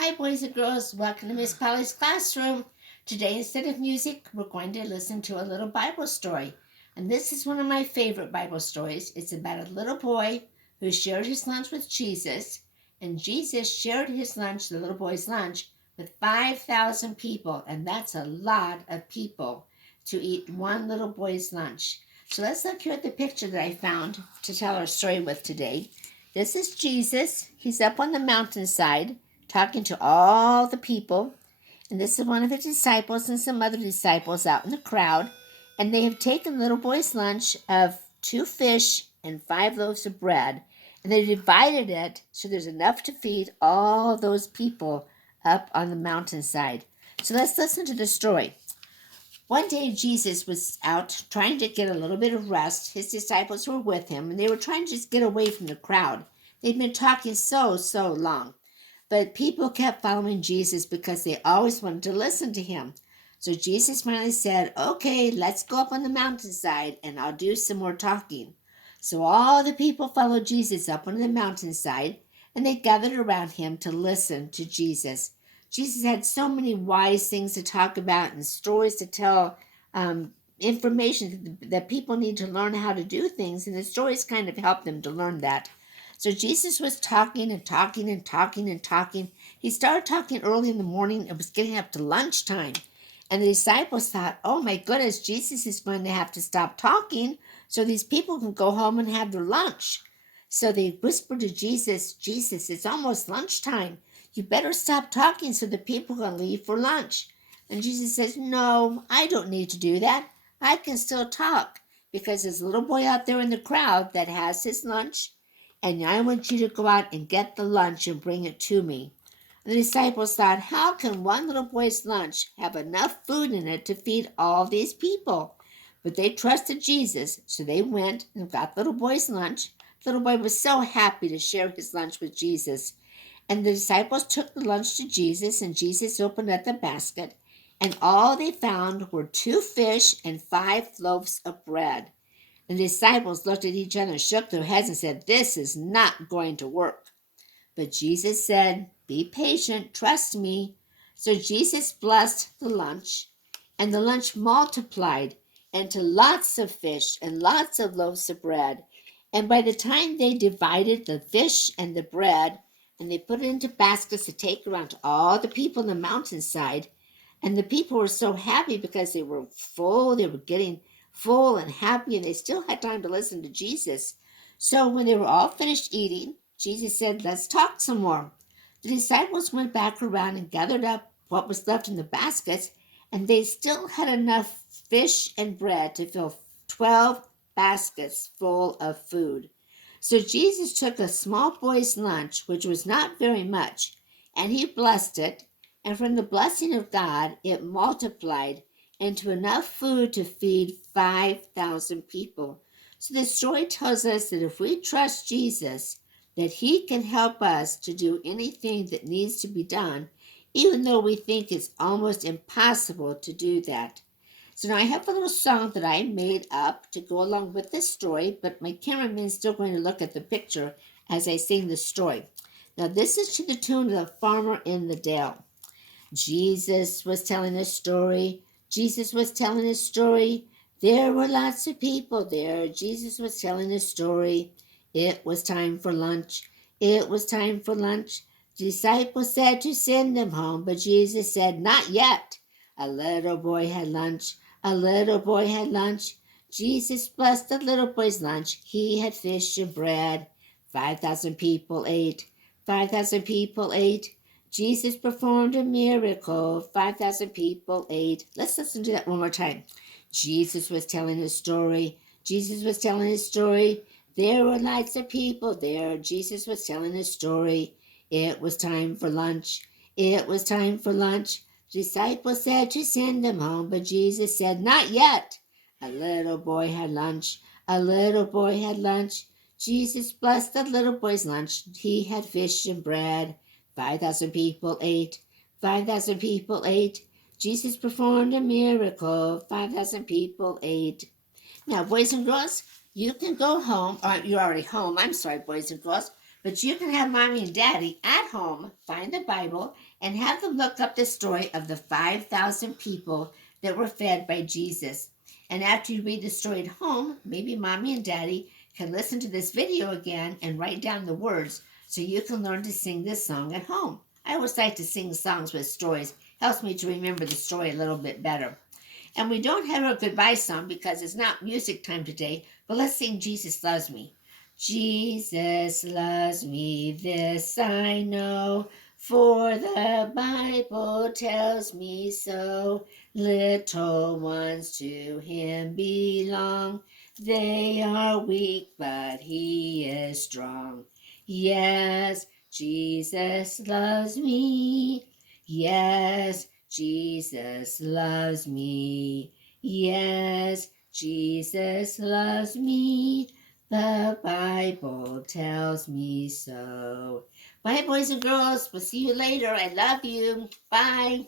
Hi, boys and girls. Welcome to Miss Polly's classroom. Today, instead of music, we're going to listen to a little Bible story. And this is one of my favorite Bible stories. It's about a little boy who shared his lunch with Jesus, and Jesus shared his lunch, the little boy's lunch, with 5,000 people. And that's a lot of people to eat one little boy's lunch. So let's look here at the picture that I found to tell our story with today. This is Jesus. He's up on the mountainside talking to all the people. And this is one of his disciples and some other disciples out in the crowd. And they have taken the little boy's lunch of 2 fish and 5 loaves of bread. And they divided it so there's enough to feed all those people up on the mountainside. So let's listen to the story. One day Jesus was out trying to get a little bit of rest. His disciples were with him, and they were trying to just get away from the crowd. They'd been talking so long. But people kept following Jesus because they always wanted to listen to him. So Jesus finally said, "Okay, let's go up on the mountainside and I'll do some more talking." So all the people followed Jesus up on the mountainside, and they gathered around him to listen to Jesus. Jesus had so many wise things to talk about and stories to tell, information that people need to learn how to do things, and the stories kind of help them to learn that. So Jesus was talking and talking and talking and talking. He started talking early in the morning. It was getting up to lunchtime. And the disciples thought, oh my goodness, Jesus is going to have to stop talking so these people can go home and have their lunch. So they whispered to Jesus, "Jesus, it's almost lunchtime. You better stop talking so the people can leave for lunch." And Jesus says, "No, I don't need to do that. I can still talk because there's a little boy out there in the crowd that has his lunch, and I want you to go out and get the lunch and bring it to me." The disciples thought, how can one little boy's lunch have enough food in it to feed all these people? But they trusted Jesus, so they went and got the little boy's lunch. The little boy was so happy to share his lunch with Jesus. And the disciples took the lunch to Jesus, and Jesus opened up the basket, and all they found were 2 fish and 5 loaves of bread. The disciples looked at each other, shook their heads, and said, "This is not going to work." But Jesus said, "Be patient, trust me." So Jesus blessed the lunch, and the lunch multiplied into lots of fish and lots of loaves of bread. And by the time they divided the fish and the bread, and they put it into baskets to take around to all the people on the mountainside, and the people were so happy because they were full, they were getting full and happy, and they still had time to listen to Jesus. So when they were all finished eating, Jesus said, "Let's talk some more." The disciples went back around and gathered up what was left in the baskets, and they still had enough fish and bread to fill 12 baskets full of food. So Jesus took a small boy's lunch, which was not very much, and he blessed it, and from the blessing of God, it multiplied into enough food to feed 5,000 people. So the story tells us that if we trust Jesus, that he can help us to do anything that needs to be done, even though we think it's almost impossible to do that. So now I have a little song that I made up to go along with this story, but my cameraman's still going to look at the picture as I sing the story. Now this is to the tune of The Farmer in the Dale. Jesus was telling a story. Jesus was telling a story. There were lots of people there. Jesus was telling a story. It was time for lunch. It was time for lunch. The disciples said to send him home, but Jesus said, "Not yet." A little boy had lunch. A little boy had lunch. Jesus blessed the little boy's lunch. He had fish and bread. 5,000 people ate. 5,000 people ate. Jesus performed a miracle. 5,000 people ate. Let's listen to that one more time. Jesus was telling his story. Jesus was telling his story. There were lots of people there. Jesus was telling his story. It was time for lunch. It was time for lunch. Disciples said to send him home, but Jesus said, "Not yet." A little boy had lunch. A little boy had lunch. Jesus blessed the little boy's lunch. He had fish and bread. 5,000 people ate. 5,000 people ate. Jesus performed a miracle. 5,000 people ate. Now, boys and girls, you can go home, or you're already home. I'm sorry, boys and girls. But you can have mommy and daddy at home find the Bible and have them look up the story of the 5,000 people that were fed by Jesus. And after you read the story at home, maybe mommy and daddy can listen to this video again and write down the words so you can learn to sing this song at home. I always like to sing songs with stories. Helps me to remember the story a little bit better. And we don't have a goodbye song because it's not music time today, but let's sing Jesus Loves Me. Jesus loves me, this I know, for the Bible tells me so. Little ones to him belong. They are weak, but he is strong. Yes, Jesus loves me. Yes, Jesus loves me. Yes, Jesus loves me. The Bible tells me so. Bye, boys and girls. We'll see you later. I love you. Bye.